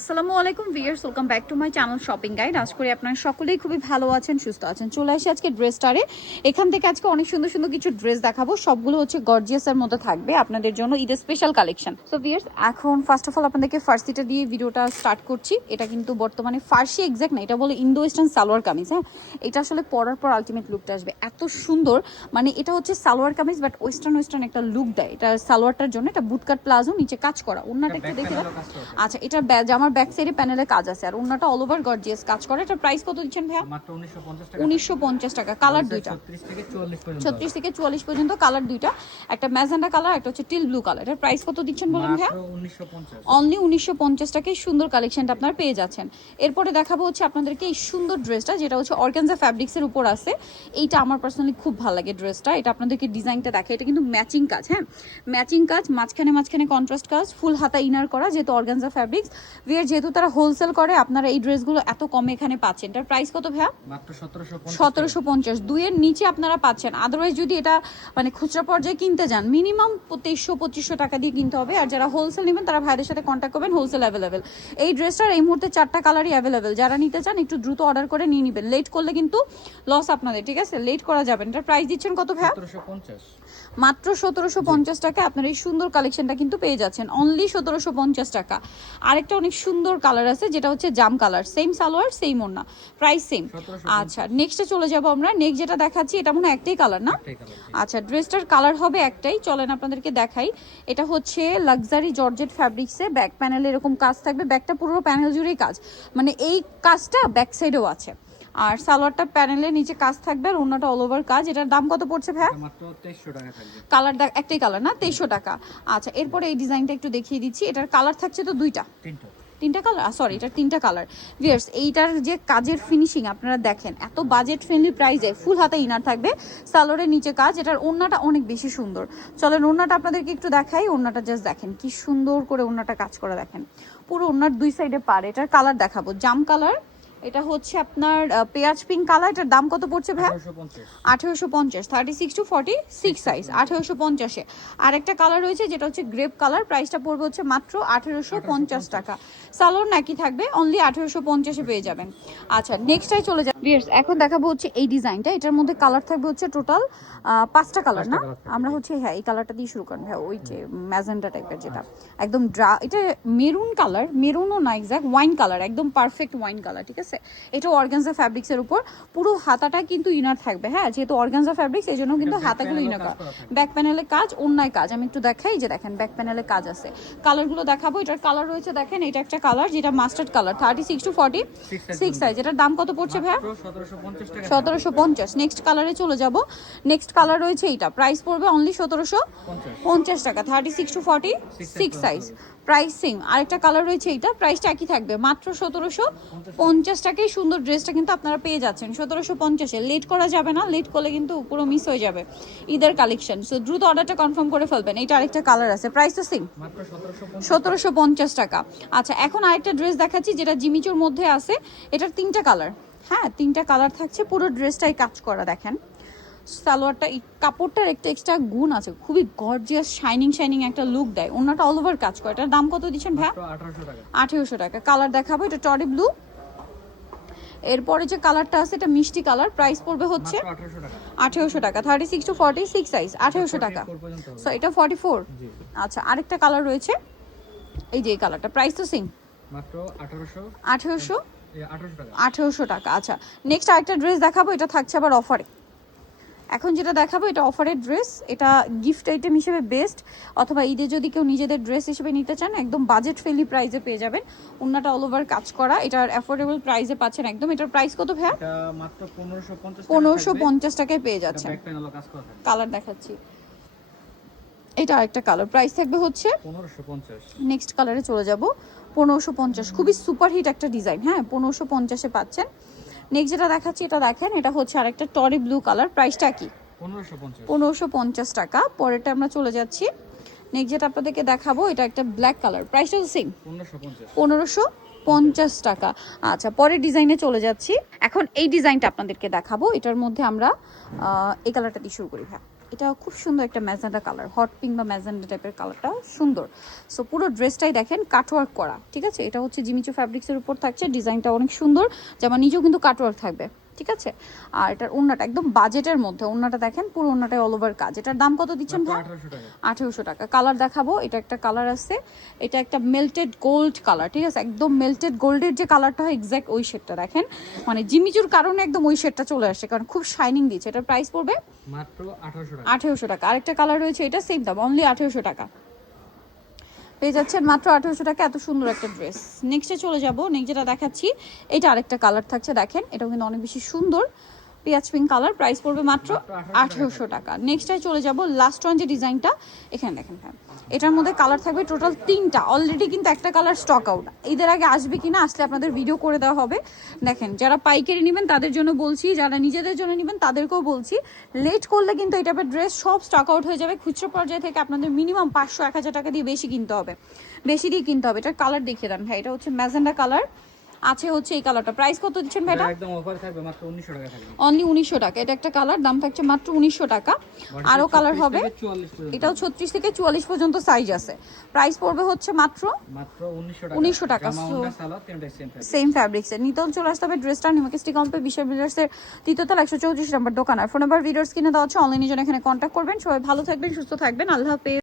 আসসালামু আলাইকুম viewers, welcome back to my channel shopping guide. আশা করি আপনারা সকলেই খুবই ভালো আছেন, সুস্থ আছেন। চলে আসি আজকে ড্রেস স্টারে। এখান থেকে আজকে অনেক সুন্দর সুন্দর কিছু ড্রেস দেখাবো, সবগুলো হচ্ছে গর্জিয়াসের মধ্যে থাকবে আপনাদের জন্য ঈদের স্পেশাল কালেকশন। সো ভিউয়ার্স, এখন ফার্স্ট অফ অল আপনাদেরকে ফার্সিটা দিয়ে ভিডিওটা স্টার্ট করছি। এটা কিন্তু বর্তমানে ফার্সি এক্স্যাক্ট না, এটা বলে ইন্দো ওয়েস্টার্ন সালোয়ার কামিজ। হ্যাঁ, এটা আসলে পরার পর আলটিমেট লুকটা আসবে এত সুন্দর। মানে এটা হচ্ছে সালোয়ার কামিজ বাট ওয়েস্টার্ন একটা লুক দেয়। এটা সালোয়ারটার জন্য এটা বুটকাট প্লাজো, নিচে কাজ করা। ওন্নাটা একটু দেখে দাও। আচ্ছা, এটা জামার ব্যাক সাইডে প্যানেলে কাজ আছে আর ওন্নাটা অল ওভার গর্জিয়াস কাজ করে। এটা প্রাইস কত দিচ্ছেন ভাইয়া? মাত্র 1950 টাকা। কালার দুইটা, 36 থেকে 44 পর্যন্ত কালার দুইটা, একটা ম্যাজেন্ডা কালার, একটা হচ্ছে টিল ব্লু কালার। এটার প্রাইস কত দিচ্ছেন বলেন ভাইয়া? অনলি 1950 টাকায় সুন্দর কালেকশনটা আপনারা পেয়ে যাচ্ছেন। এরপরে দেখাবো হচ্ছে আপনাদেরকে এই সুন্দর ড্রেসটা, যেটা হচ্ছে অর্গানজা ফ্যাব্রিক্সের উপর আছে। এইটা আমার পার্সোনালি খুব ভালো লাগে ড্রেসটা। এটা আপনাদেরকে ডিজাইনটা দেখে, এটা কিন্তু ম্যাচিং কাজ। হ্যাঁ, ম্যাচিং কাজ, মাঝখানে কন্ট্রাস্ট কাজ, ফুল হাতা ইনার করা, যেহেতু অর্গানজা ফ্যাব্রিক্স ভিয়ার, যেহেতু তারা হোলসেল করে, আপনারা এই ড্রেসগুলো এত কমে এখানে পাচ্ছেন। এটার প্রাইস কত ভাইয়া? মাত্র 1750। দুইয়ের নিচে আপনারা পাচ্ছেন। আদারওয়াইজ যদি এটা মানে খুচরা পর্যায়ে কিনতে যান মিনিমাম 2300-2500 টাকা দিয়ে কিনতে হবে। আর যারা হোলসেল নেবেন তারা ভাইদের সাথে কন্ট্যাক্ট করবেন, হোলসেল অ্যাভেলেবেল। এই ড্রেসটার এই মুহূর্তে 4টা কালারই অ্যাভেলেবেল। যারা নিতে চান একটু দ্রুত অর্ডার করে নিয়ে নেবেন, লেট করলে কিন্তু লস আপনাদের, ঠিক আছে? লেট করা যাবে না। এটার প্রাইস দিচ্ছেন কত ভাইয়া? 1750। মাত্র 1750 টাকা আপনারা এই সুন্দর কালেকশনটা কিন্তু পেয়ে যাচ্ছেন, অনলি 1750 টাকা। আরেকটা অনেক সুন্দর কালার আছে, যেটা হচ্ছে জাম কালার, সেম সালোয়ার সেম ওড়না, প্রাইস সেম। আচ্ছা, নেক্সটে চলে যাব আমরা। নেক্সট যেটা দেখাচ্ছি এটা মনে হয় একটাই কালার না? আচ্ছা, ড্রেসটার কালার হবে একটাই, চলেন আপনাদেরকে দেখাই। এটা হচ্ছে লাক্সারি জর্জেট ফ্যাব্রিক্সে, ব্যাক প্যানেলে এরকম কাজ থাকবে, ব্যাকটা পুরো প্যানেল জুড়েই কাজ, মানে এই কাজটা ব্যাক সাইডেও আছে। আর সালোয়ারটা প্যানেলের নিচে কাজ থাকবে আর ওড়নাটা অল ওভার কাজ। এটার দাম কত পড়ছে ভাইয়া? মাত্র 2300 টাকা থাকবে। কালার একটাই কালার না, 2300 টাকা। আচ্ছা, এরপরে এই ডিজাইনটা একটু দেখিয়ে দিচ্ছি। এটার কালার থাকছে তো দুইটা, তিনটা কালার, সরি এটা তিনটা কালার। ভিউয়ার্স, এইটার যে কাজের ফিনিশিং আপনারা দেখেন, এত বাজেট ফ্রেন্ডলি প্রাইসে ফুল হাতে ইনার থাকবে, সালোয়ারের নিচে কাজ। এটার ওড়নাটা অনেক বেশি সুন্দর। চলেন ওড়নাটা আপনাদেরকে একটু দেখাই। ওড়নাটা জাস্ট দেখেন কি সুন্দর করে ওড়নাটা কাজ করা, দেখেন পুরো ওড়নার দুই সাইডে পার। এটার কালার দেখাবো, জাম কালার, এটা হচ্ছে আপনার পেঁয়াজ পিঙ্ক কালার। এটার দাম কত পড়ছে ভাই? 1850, 36 to 46 সাইজ, 1850-এ। আর একটা কালার রয়েছে যেটা হচ্ছে গ্রেপ কালার, প্রাইসটা পড়বে হচ্ছে মাত্র 1850 টাকা। সালোয়ার নাকি থাকবে, অনলি 1850-এ পেয়ে যাবেন। আচ্ছা, নেক্সটটাই চলে যাবে ভিউয়ার্স। এখন দেখাবো হচ্ছে এই ডিজাইনটা। এটার মধ্যে কালার থাকবে হচ্ছে টোটাল 5টা কালার না? আমরা হচ্ছে হ্যাঁ এই কালারটা দিয়ে শুরু করেন হ্যাঁ, ওই যে ম্যাজেন্ডা টাইপের, যেটা একদম এটা মেরুন কালার, মেরুনও না এক্স্যাক্ট, ওয়াইন কালার, একদম পারফেক্ট ওয়াইন কালার, ঠিক আছে? এটা অর্গানজা ফ্যাব্রিক্স এর উপর পুরো হাতাটা কিন্তু ইনার থাকবে। হ্যাঁ, যেহেতু অর্গানজা ফ্যাব্রিক্স এই জন্য কিন্তু হাতাগুলো ইনার করা, ব্যাক প্যানেলে কাজ, অন্যায় কাজ। আমি একটু দেখাই, যে দেখেন ব্যাক প্যানেলে কাজ আছে। কালারগুলো দেখাবো। এটার কালার রয়েছে দেখেন, এটা একটা কালার যেটা মাস্টার্ড কালার, 36 to 46 সাইজ। এটার দাম কত পড়ছে ভাইয়া? 1750। নেক্সট কালারে চলে যাব। নেক্সট কালার রয়েছে এইটা, প্রাইস পড়বে অনলি 1750 টাকা, 36 to 46 সাইজ, প্রাইস সেম। আরেকটা কালার রয়েছে এইটা, প্রাইসটা একই থাকবে, মাত্র 1750 টাকায় সুন্দর ড্রেসটা কিন্তু আপনারা পেয়ে যাচ্ছেন 1750-এ। লেট করা যাবে না, লেট করলে কিন্তু পুরো মিস হয়ে যাবে ঈদের কালেকশন। সো দ্রুত অর্ডারটা কনফার্ম করে ফেলবেন। এটা আরেকটা কালার আছে, প্রাইস তো সেম, 1750 টাকা। আচ্ছা, এখন আরেকটা ড্রেস দেখাচ্ছি যেটা জিমিচুর মধ্যে আছে। এটার 3টা কালার, হ্যাঁ 3টা কালার থাকছে, পুরো ড্রেসটাই কাজ করা। দেখেন সালোয়ারটা, এই কাপড়টার একটা এক্সট্রা গুণ আছে, খুবই গর্জিয়াস শাইনিং একটা লুক দেয়। ওনাটা অল ওভার কাজ করে। এটার দাম কত দিচ্ছেন ভাই? 1800 টাকা। কালার দেখাবো, এটা টরি ব্লু। এরপরে যে কালারটা আছে এটা মিষ্টি কালার, প্রাইস পড়বে হচ্ছে 1800 টাকা, 36 to 46 সাইজ, 1800 টাকা। সো এটা 44। আচ্ছা, আরেকটা কালার রয়েছে এই যে এই কালারটা, প্রাইস তো সেম, মাত্র 1800 টাকা। আচ্ছা, নেক্সট আরেকটা ড্রেস দেখাবো, এটা থাকছে আবার অফারে। এখন যেটা দেখাবো এটা অফারের ড্রেস, এটা গিফট আইটেম হিসেবে বেস্ট, অথবা ঈদে যদি কেউ নিজেদের ড্রেস হিসেবে নিতে চান একদম বাজেট ফ্রেন্ডলি প্রাইসে পেয়ে যাবেন। ওন্নাটা অল ওভার কাজ করা, এটার অ্যাফোর্ডেবল প্রাইসে পাচ্ছেন একদম। এটার প্রাইস কত ভাইয়া? এটা মাত্র 1550 টাকায় পেয়ে যাচ্ছেন। কালার দেখাচ্ছি, এটা আরেকটা কালার, প্রাইস থাকবে হচ্ছে 1550। নেক্সট কালারে চলে যাব, 1550। খুবই সুপারহিট একটা ডিজাইন, হ্যাঁ 1550-এ পাচ্ছেন। নেক্সট যেটা দেখাচ্ছি এটা দেখেন, এটা হচ্ছে আরেকটা টরি ব্লু কালার, প্রাইসটা কি? 1550 টাকা। পরেরটা আমরা চলে যাচ্ছি। নেক্সট যেটা আপনাদেরকে দেখাবো এটা একটা ব্ল্যাক কালার, প্রাইসটা সেম, 1550 টাকা। আচ্ছা, পরের ডিজাইনে চলে যাচ্ছি। এখন এই ডিজাইনটা আপনাদেরকে দেখাবো। এটার মধ্যে আমরা এই কালারটা দিয়ে শুরু করি। হ্যাঁ, এটা খুব সুন্দর একটা ম্যাজেন্ডা কালার, হট পিঙ্ক বা ম্যাজেন্ডা টাইপের কালারটা সুন্দর। সো পুরো ড্রেসটাই দেখেন কাটওয়ার্ক করা, ঠিক আছে? এটা হচ্ছে জিমিচু ফ্যাব্রিক্সের উপর থাকছে, ডিজাইনটা অনেক সুন্দর, জামা নিজেও কিন্তু কাটওয়ার্ক থাকবে, ঠিক আছে? আর এটার ওড়নাটা একদম বাজেটের মধ্যে, ওড়নাটা দেখেন পুরো ওড়নাটাই অল ওভার কাজ। এটার দাম কত দিচ্ছেন ভাই? 1800 টাকা। 1800 টাকা। কালার দেখাবো, এটা একটা কালার আছে, এটা একটা মেল্টেড গোল্ড কালার, ঠিক আছে? একদম মেল্টেড গোল্ডের যে কালারটা হয় এক্স্যাক্ট ওই শেডটা দেখেন, মানে জিমিচুর কারণে একদম ওই শেডটা চলে আসে, কারণ খুব শাইনিং দিচ্ছে। এটার প্রাইস পড়বে মাত্র 1800 টাকা। 1800 টাকা। আরেকটা কালার রয়েছে, এটা সেম দাম, অনলি 1800 টাকা পেয়ে যাচ্ছেন মাত্র 1800 টাকা। এত সুন্দর একটা ড্রেস। নেক্সটে চলে যাব, নেক্সট যেটা দেখাচ্ছি এটা আরেকটা কালার থাকছে, দেখেন এটাও কিন্তু অনেক বেশি সুন্দর, পেঁয়াজ পিঙ্ক কালার, প্রাইস পড়বে মাত্র 1800 টাকা। নেক্সটে চলে যাব, লাস্ট ওয়ান যে ডিজাইনটা এখানে দেখেন, হ্যাঁ এটার মধ্যে কালার থাকবে টোটাল 3টা, অলরেডি কিন্তু একটা কালার স্টক আউট, ঈদের আগে আসবে কিনা, আসলে আপনাদের ভিডিও করে দেওয়া হবে। দেখেন যারা পাইকারি নেবেন তাদের জন্য বলছি, যারা নিজেদের জন্য নেবেন তাদেরকেও বলছি, লেট করলে কিন্তু এই টাইপের ড্রেস সব স্টক আউট হয়ে যাবে। খুচরো পর্যায়ে থেকে আপনাদের মিনিমাম 500-1000 টাকা দিয়ে বেশি কিনতে হবে, বেশি দিয়ে কিনতে হবে। এটার কালার দেখিয়ে দেন ভাই, এটা হচ্ছে ম্যাজেন্ডা কালার, আছে হচ্ছে এই কালারটা। প্রাইস কত দিচ্ছেন ভাই এটা? এটা একদম অফার থাকবে, মাত্র 1900 টাকা থাকবে। অনলি 1900 টাকা। এটা একটা কালার, দাম থাকছে মাত্র 1900 টাকা। আরও কালার হবে, 44 পর্যন্ত। এটাও 36 থেকে 44 পর্যন্ত সাইজ আছে। প্রাইস পড়বে হচ্ছে মাত্র মাত্র 1900 টাকা। 1900 টাকা। জামা ওড়না সালোয়ার তিনটাই সেম থাকবে। সেম ফ্যাব্রিক্সের নিতল চলে আসতে হবে। ড্রেসটা নিমাকিস্টি কম্পে বিশাল বিল্ডার্সের 3য় তলা 134 নম্বর দোকান। আর ফোন নাম্বার ভিডিওস কিনে দেওয়া হচ্ছে, অনলাইনে জন্য এখানে কন্ট্যাক্ট করবেন। সবাই ভালো থাকবেন, সুস্থ থাকবেন, আল্লাহ হাফেজ।